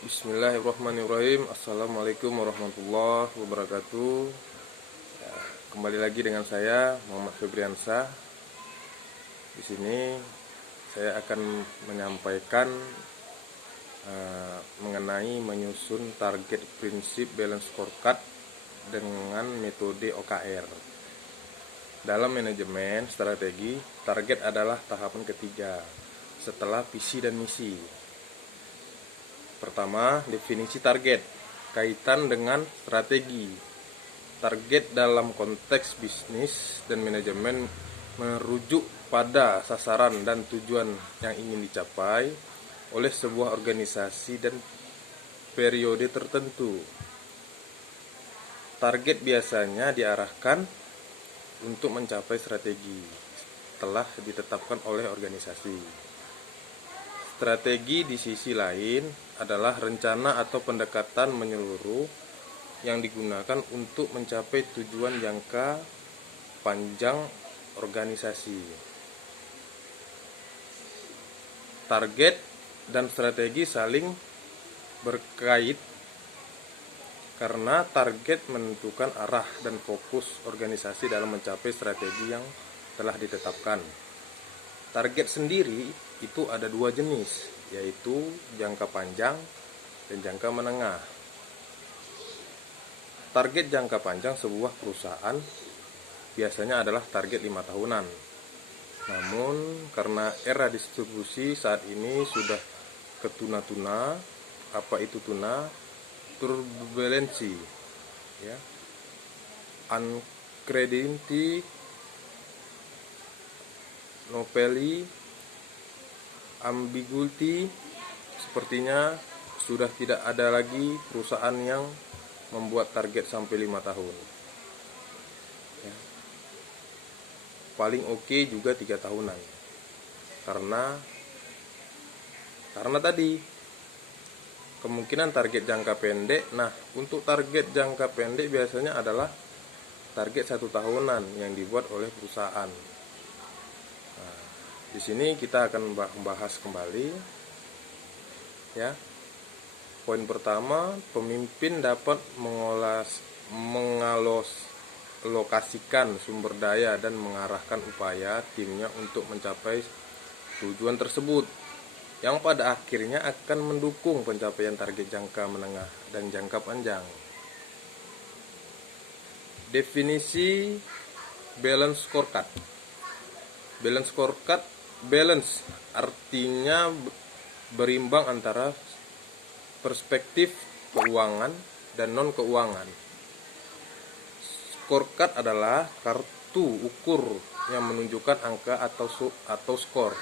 Bismillahirrahmanirrahim. Assalamualaikum warahmatullahi wabarakatuh. Kembali lagi dengan saya Muhammad Febriansyah. Di sini saya akan menyampaikan mengenai menyusun target prinsip balance scorecard dengan metode OKR. Dalam manajemen strategi, target adalah tahapan ketiga setelah visi dan misi. Pertama, definisi target, kaitan dengan strategi. Target dalam konteks bisnis dan manajemen merujuk pada sasaran dan tujuan yang ingin dicapai oleh sebuah organisasi dan periode tertentu. Target biasanya diarahkan untuk mencapai strategi telah ditetapkan oleh organisasi. Strategi di sisi lain adalah rencana atau pendekatan menyeluruh yang digunakan untuk mencapai tujuan jangka panjang organisasi. Target dan strategi saling berkait karena target menentukan arah dan fokus organisasi dalam mencapai strategi yang telah ditetapkan. Target sendiri itu ada dua jenis, yaitu jangka panjang dan jangka menengah. Target jangka panjang sebuah perusahaan biasanya adalah target 5 tahunan. Namun karena era distribusi saat ini sudah ketuna-tuna, apa itu tuna? Turbulensi, ya, uncertainty, novelty, ambiguity, sepertinya sudah tidak ada lagi perusahaan yang membuat target sampai 5 tahun. Ya. Paling oke juga 3 tahunan. Karena tadi kemungkinan target jangka pendek. Nah, untuk target jangka pendek biasanya adalah target 1 tahunan yang dibuat oleh perusahaan. Nah, di sini kita akan membahas kembali, ya. Poin pertama, pemimpin dapat mengalokasikan sumber daya dan mengarahkan upaya timnya untuk mencapai tujuan tersebut, yang pada akhirnya akan mendukung pencapaian target jangka menengah dan jangka panjang. Definisi balance scorecard. Balance scorecard, balance artinya berimbang antara perspektif keuangan dan non-keuangan. Scorecard adalah kartu ukur yang menunjukkan angka atau skor.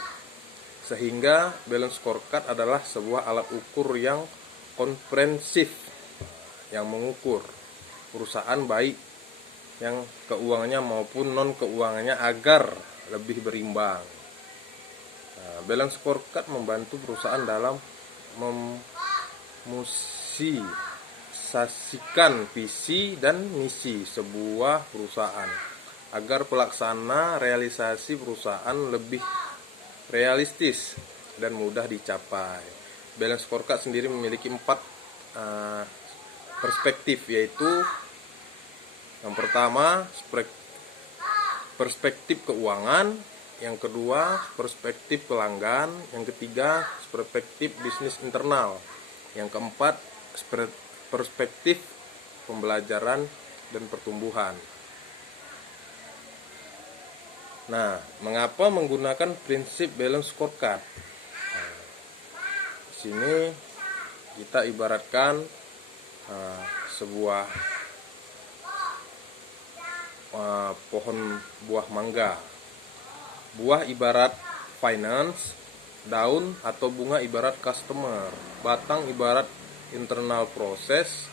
Sehingga balance scorecard adalah sebuah alat ukur yang komprehensif yang mengukur perusahaan baik yang keuangannya maupun non keuangannya agar lebih berimbang. Nah, balance scorecard membantu perusahaan dalam memusisikan visi dan misi sebuah perusahaan agar pelaksana realisasi perusahaan lebih realistis dan mudah dicapai. Balance scorecard sendiri memiliki 4 perspektif, yaitu yang pertama perspektif keuangan, yang kedua perspektif pelanggan, yang ketiga perspektif bisnis internal, yang keempat perspektif pembelajaran dan pertumbuhan. Nah, mengapa menggunakan prinsip balance scorecard? Di sini kita ibaratkan sebuah pohon buah mangga. Buah ibarat finance, daun atau bunga ibarat customer, batang ibarat internal proses,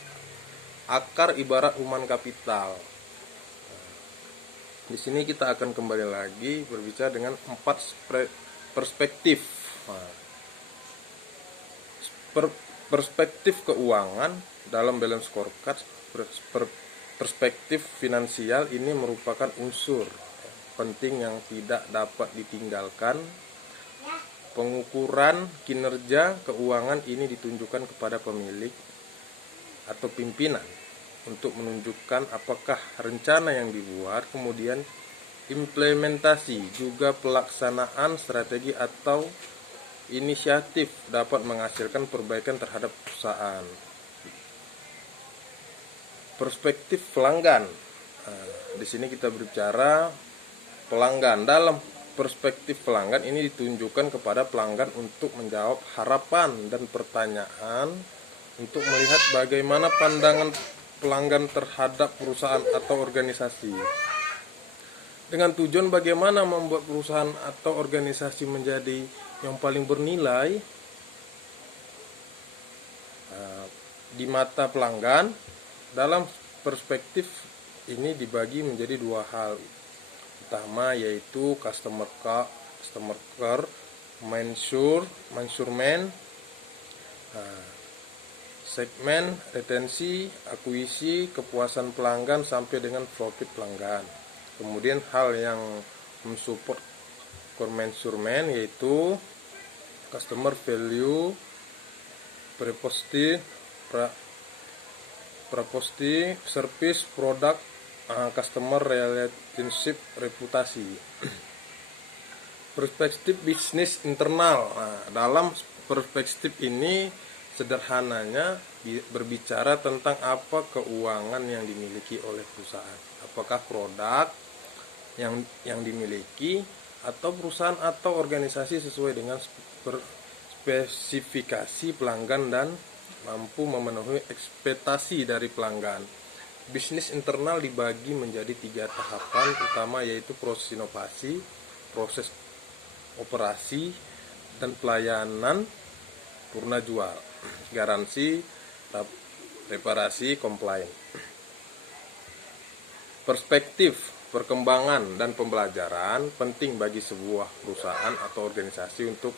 akar ibarat human capital. Di sini kita akan kembali lagi berbicara dengan 4 perspektif. Perspektif keuangan dalam balance scorecard, perspektif finansial ini merupakan unsur penting yang tidak dapat ditinggalkan Pengukuran kinerja keuangan ini ditunjukkan kepada pemilik atau pimpinan untuk menunjukkan apakah rencana yang dibuat, kemudian implementasi, juga pelaksanaan strategi atau inisiatif dapat menghasilkan perbaikan terhadap perusahaan. Perspektif pelanggan. Di sini kita berbicara pelanggan. Dalam perspektif pelanggan ini ditunjukkan kepada pelanggan untuk menjawab harapan dan pertanyaan untuk melihat bagaimana pandangan pelanggan terhadap perusahaan atau organisasi. Dengan tujuan bagaimana membuat perusahaan atau organisasi menjadi yang paling bernilai di mata pelanggan. Dalam perspektif ini dibagi menjadi dua hal utama, yaitu customer care, measurement, segmen, retensi, akuisisi, kepuasan pelanggan sampai dengan profit pelanggan. Kemudian hal yang mensupport core measurement yaitu customer value, proposal, service, product, customer relationship, reputasi. Perspektif bisnis internal. Dalam perspektif ini sederhananya berbicara tentang apa keuangan yang dimiliki oleh perusahaan. Apakah produk yang dimiliki atau perusahaan atau organisasi sesuai dengan spesifikasi pelanggan dan mampu memenuhi ekspektasi dari pelanggan. Bisnis internal dibagi menjadi 3 tahapan utama, yaitu proses inovasi, proses operasi, dan pelayanan purna jual, garansi, reparasi, komplain. Perspektif perkembangan dan pembelajaran penting bagi sebuah perusahaan atau organisasi untuk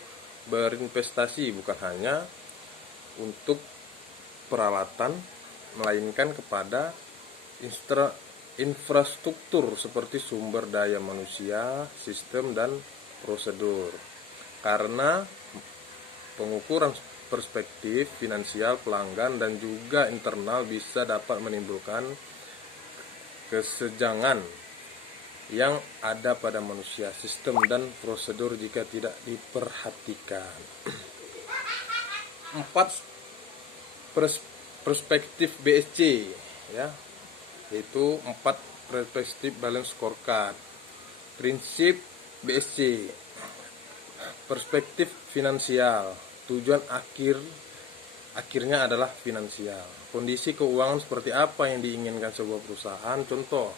berinvestasi bukan hanya untuk peralatan, melainkan kepada infrastruktur seperti sumber daya manusia, sistem, dan prosedur. Karena pengukuran perspektif finansial pelanggan dan juga internal bisa dapat menimbulkan kesenjangan yang ada pada manusia, sistem, dan prosedur jika tidak diperhatikan. 4 perspektif BSC, ya, yaitu 4 perspektif balance scorecard. Prinsip BSC, perspektif finansial, tujuan akhirnya adalah finansial. Kondisi keuangan seperti apa yang diinginkan sebuah perusahaan. Contoh,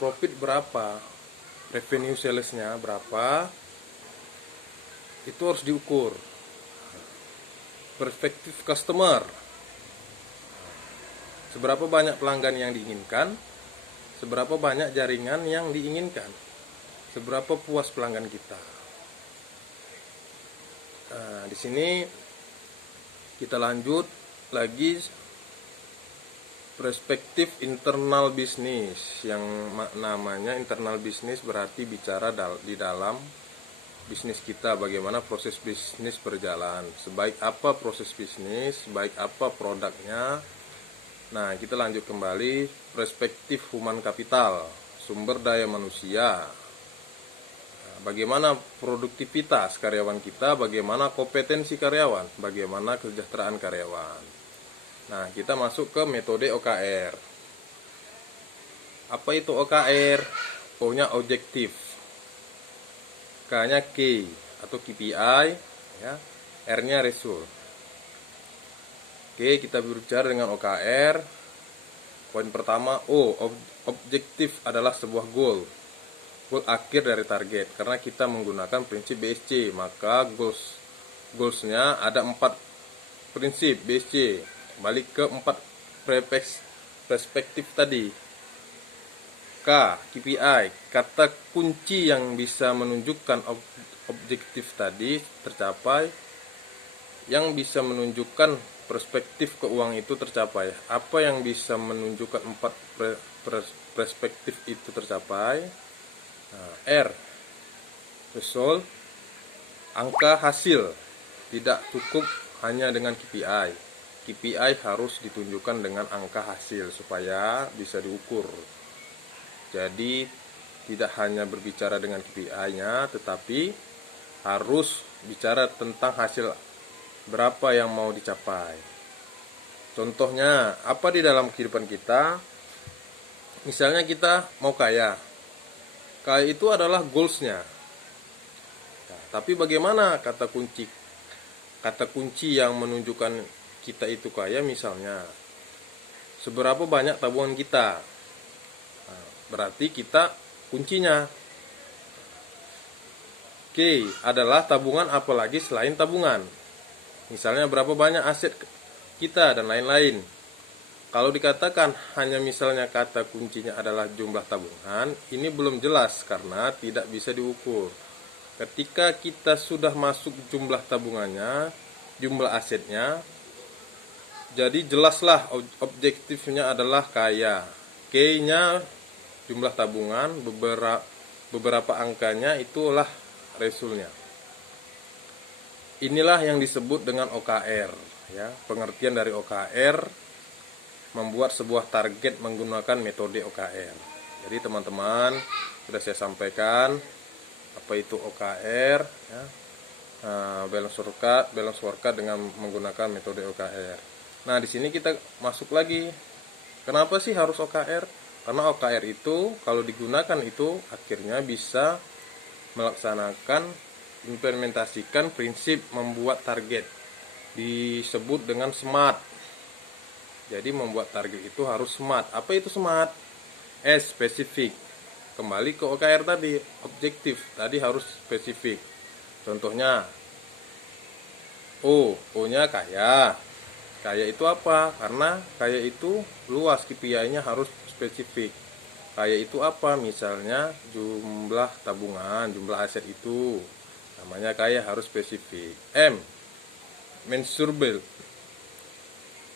profit berapa, revenue salesnya berapa, itu harus diukur. Perspektif customer, seberapa banyak pelanggan yang diinginkan, seberapa banyak jaringan yang diinginkan, seberapa puas pelanggan kita. Nah, di sini kita lanjut lagi perspektif internal bisnis. Yang namanya internal bisnis berarti bicara di dalam bisnis kita, bagaimana proses bisnis berjalan, sebaik apa proses bisnis, sebaik apa produknya. Nah, kita lanjut kembali perspektif human capital, sumber daya manusia. Bagaimana produktivitas karyawan kita, bagaimana kompetensi karyawan, bagaimana kesejahteraan karyawan. Nah, kita masuk ke metode OKR. Apa itu OKR? O-nya objektif, K-nya key atau KPI, ya, R-nya result. Oke, kita berbicara dengan OKR. Poin pertama, objektif adalah sebuah goal akhir dari target. Karena kita menggunakan prinsip BSC, maka goalsnya ada 4 prinsip BSC. Balik ke 4 perspektif tadi. KPI, kata kunci yang bisa menunjukkan objektif tadi tercapai, yang bisa menunjukkan perspektif keuangan itu tercapai. Apa yang bisa menunjukkan 4 perspektif itu tercapai? Nah, R, result, angka hasil. Tidak cukup hanya dengan KPI. KPI harus ditunjukkan dengan angka hasil supaya bisa diukur. Jadi tidak hanya berbicara dengan KPI-nya, tetapi harus bicara tentang hasil berapa yang mau dicapai. Contohnya, apa di dalam kehidupan kita? Misalnya kita mau kaya. Kaya itu adalah goals-nya. Nah, tapi bagaimana kata kunci yang menunjukkan kita itu kaya, misalnya seberapa banyak tabungan kita. Nah, berarti kita kuncinya. Oke, adalah tabungan, apalagi selain tabungan. Misalnya berapa banyak aset kita dan lain-lain. Kalau dikatakan hanya misalnya kata kuncinya adalah jumlah tabungan, ini belum jelas karena tidak bisa diukur. Ketika kita sudah masuk jumlah tabungannya, jumlah asetnya, jadi jelaslah objektifnya adalah kaya. K-nya jumlah tabungan, beberapa angkanya itulah resulnya. Inilah yang disebut dengan OKR, ya. Pengertian dari OKR, membuat sebuah target menggunakan metode OKR. Jadi teman-teman, sudah saya sampaikan apa itu OKR, ya. Balance scorecard dengan menggunakan metode OKR. Nah, di sini kita masuk lagi. Kenapa sih harus OKR? Karena OKR itu kalau digunakan itu akhirnya bisa melaksanakan, implementasikan prinsip membuat target. Disebut dengan SMART. Jadi membuat target itu harus SMART. Apa itu SMART? S, spesifik. Kembali ke OKR tadi, objektif. Tadi harus spesifik. Contohnya O-nya kaya. Kaya itu apa? Karena kaya itu luas, KPI-nya harus spesifik. Kaya itu apa? Misalnya jumlah tabungan, jumlah aset itu. Namanya kaya, harus spesifik. M, measurable.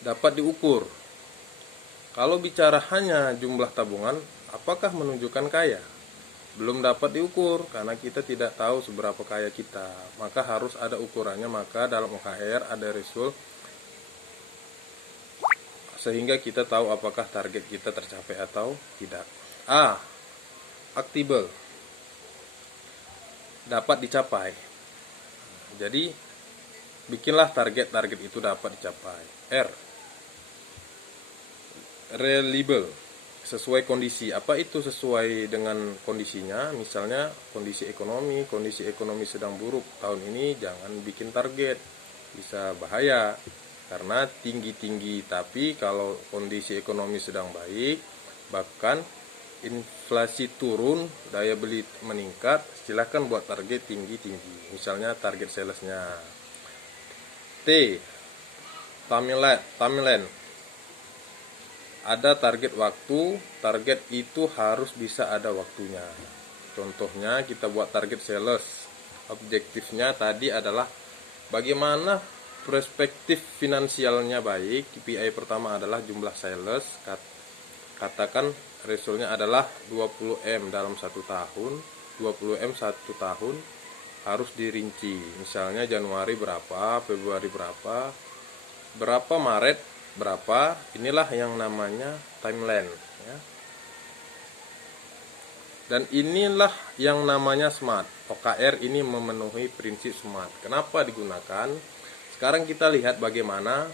Dapat diukur. Kalau bicara hanya jumlah tabungan, apakah menunjukkan kaya? Belum dapat diukur karena kita tidak tahu seberapa kaya kita. Maka harus ada ukurannya. Maka dalam OKR ada result sehingga kita tahu apakah target kita tercapai atau tidak. A, actable. Dapat dicapai. Jadi bikinlah target itu dapat dicapai. R, reliable. Sesuai kondisi. Apa itu sesuai dengan kondisinya? Misalnya kondisi ekonomi sedang buruk tahun ini, jangan bikin target, bisa bahaya karena tinggi-tinggi. Tapi kalau kondisi ekonomi sedang baik, bahkan inflasi turun, daya beli meningkat, silahkan buat target tinggi-tinggi. Misalnya target salesnya. T, timeline. Ada target waktu, target itu harus bisa ada waktunya. Contohnya kita buat target sales. Objektifnya tadi adalah bagaimana perspektif finansialnya baik. KPI pertama adalah jumlah sales. Katakan resultnya adalah 20M dalam 1 tahun. 20M 1 tahun harus dirinci. Misalnya Januari berapa, Februari berapa Maret berapa. Inilah yang namanya timeline, ya. Dan inilah yang namanya SMART. OKR ini memenuhi prinsip SMART. Kenapa digunakan? Sekarang kita lihat bagaimana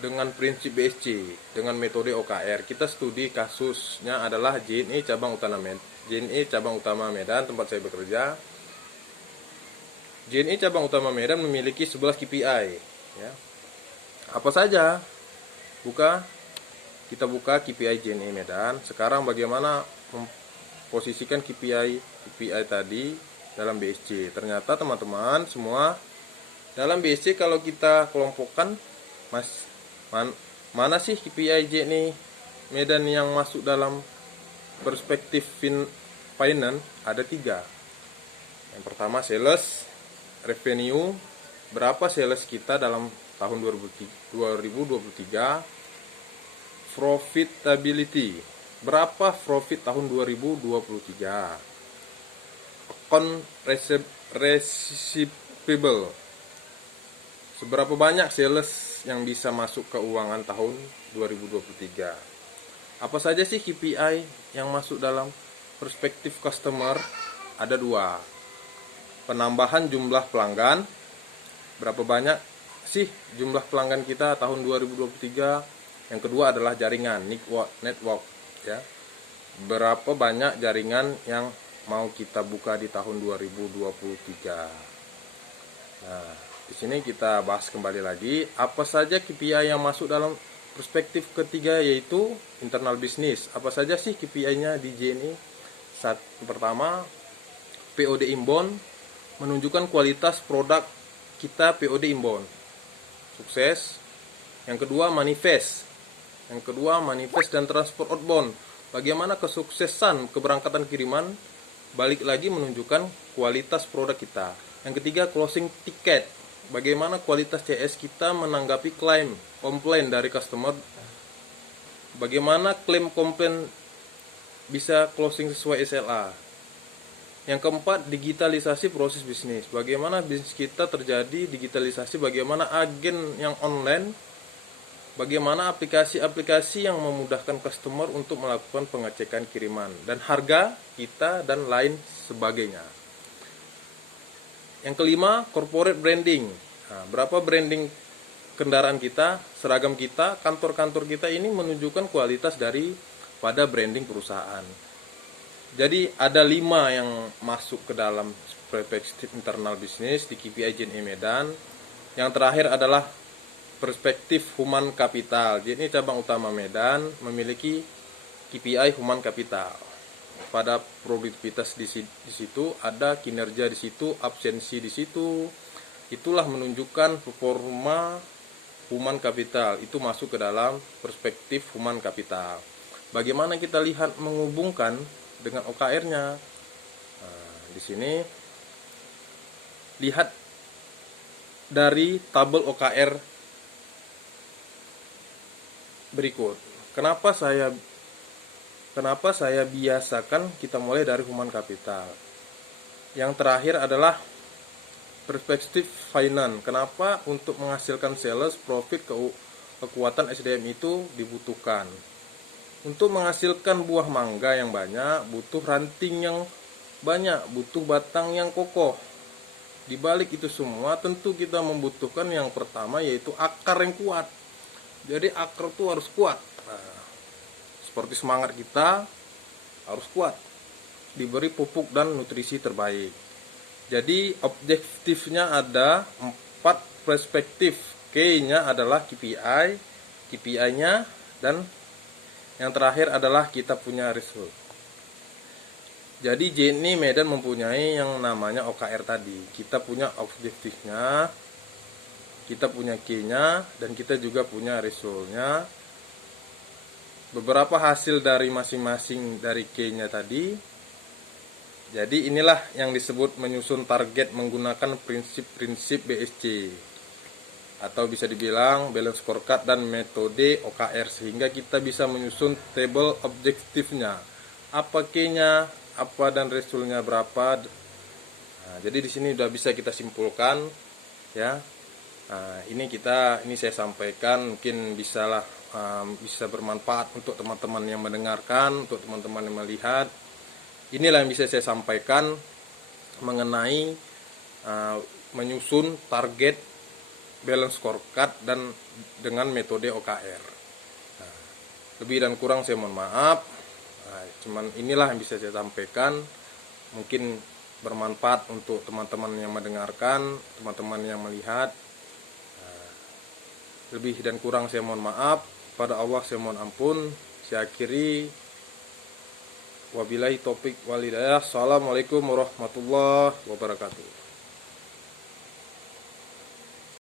dengan prinsip BSC, dengan metode OKR. Kita studi kasusnya adalah JNE cabang utama Medan, tempat saya bekerja. JNE cabang utama Medan memiliki 11 KPI, ya. Apa saja? Kita buka KPI JNE Medan. Sekarang bagaimana memposisikan KPI tadi dalam BSC. Ternyata teman-teman semua dalam BSC kalau kita kelompokkan, mana sih KPI JNE Medan yang masuk dalam perspektif finance? Ada 3. Yang pertama sales, revenue, berapa sales kita dalam tahun 2023, profitability, berapa profit tahun 2023, account receivable. Seberapa banyak sales yang bisa masuk keuangan tahun 2023? Apa saja sih KPI yang masuk dalam perspektif customer? Ada dua. Penambahan jumlah pelanggan. Berapa banyak sih jumlah pelanggan kita tahun 2023? Yang kedua adalah jaringan, network, ya. Berapa banyak jaringan yang mau kita buka di tahun 2023? Nah, di sini kita bahas kembali lagi apa saja KPI yang masuk dalam perspektif ketiga, yaitu internal business. Apa saja sih KPI-nya di JNE? Pertama, POD inbound, menunjukkan kualitas produk kita POD inbound. Sukses. Yang kedua, manifest. Dan transport outbound. Bagaimana kesuksesan keberangkatan kiriman? Balik lagi menunjukkan kualitas produk kita. Yang ketiga, closing ticket. Bagaimana kualitas CS kita menanggapi komplain dari customer. Bagaimana klaim komplain bisa closing sesuai SLA. Yang keempat, digitalisasi proses bisnis. Bagaimana bisnis kita terjadi digitalisasi, bagaimana agen yang online, bagaimana aplikasi-aplikasi yang memudahkan customer untuk melakukan pengecekan kiriman, dan harga kita, dan lain sebagainya. Yang kelima, corporate branding. Nah, berapa branding kendaraan kita, seragam kita, kantor-kantor kita ini menunjukkan kualitas daripada branding perusahaan. Jadi ada 5 yang masuk ke dalam perspektif internal bisnis di KPI JNE Medan. Yang terakhir adalah perspektif human capital. Jadi ini cabang utama Medan memiliki KPI human capital. Pada produktivitas di situ, ada kinerja di situ, absensi di situ. Itulah menunjukkan performa human capital. Itu masuk ke dalam perspektif human capital. Bagaimana kita lihat menghubungkan dengan OKR-nya? Nah, di sini lihat dari tabel OKR berikut. Kenapa saya biasakan kita mulai dari human capital? Yang terakhir adalah perspektif finance. Kenapa untuk menghasilkan sales, profit, kekuatan SDM itu dibutuhkan? Untuk menghasilkan buah mangga yang banyak, butuh ranting yang banyak, butuh batang yang kokoh. Di balik itu semua, tentu kita membutuhkan yang pertama, yaitu akar yang kuat. Jadi akar itu harus kuat. Nah, seperti semangat kita harus kuat, diberi pupuk dan nutrisi terbaik. Jadi objektifnya ada 4 perspektif. K-nya adalah KPI-nya, dan yang terakhir adalah kita punya result. Jadi JNE Medan mempunyai yang namanya OKR tadi. Kita punya objektifnya, kita punya K-nya, dan kita juga punya resultnya. Beberapa hasil dari masing-masing dari K-nya tadi. Jadi inilah yang disebut menyusun target menggunakan prinsip-prinsip BSC, atau bisa dibilang balance scorecard dan metode OKR, sehingga kita bisa menyusun table objektifnya, apa K-nya, apa, dan resultnya berapa. Nah, jadi di sini udah bisa kita simpulkan, ya. Nah, ini saya sampaikan, mungkin bisa bermanfaat untuk teman-teman yang mendengarkan, untuk teman-teman yang melihat. Inilah yang bisa saya sampaikan mengenai menyusun target balance scorecard dan dengan metode OKR. Nah, lebih dan kurang saya mohon maaf. Nah, cuman inilah yang bisa saya sampaikan. Mungkin bermanfaat untuk teman-teman yang mendengarkan, teman-teman yang melihat. Nah, lebih dan kurang saya mohon maaf. Pada Allah saya mohon ampun. Saya akhiri. Wabillahi taufik wal hidayah. Assalamualaikum warahmatullahi wabarakatuh.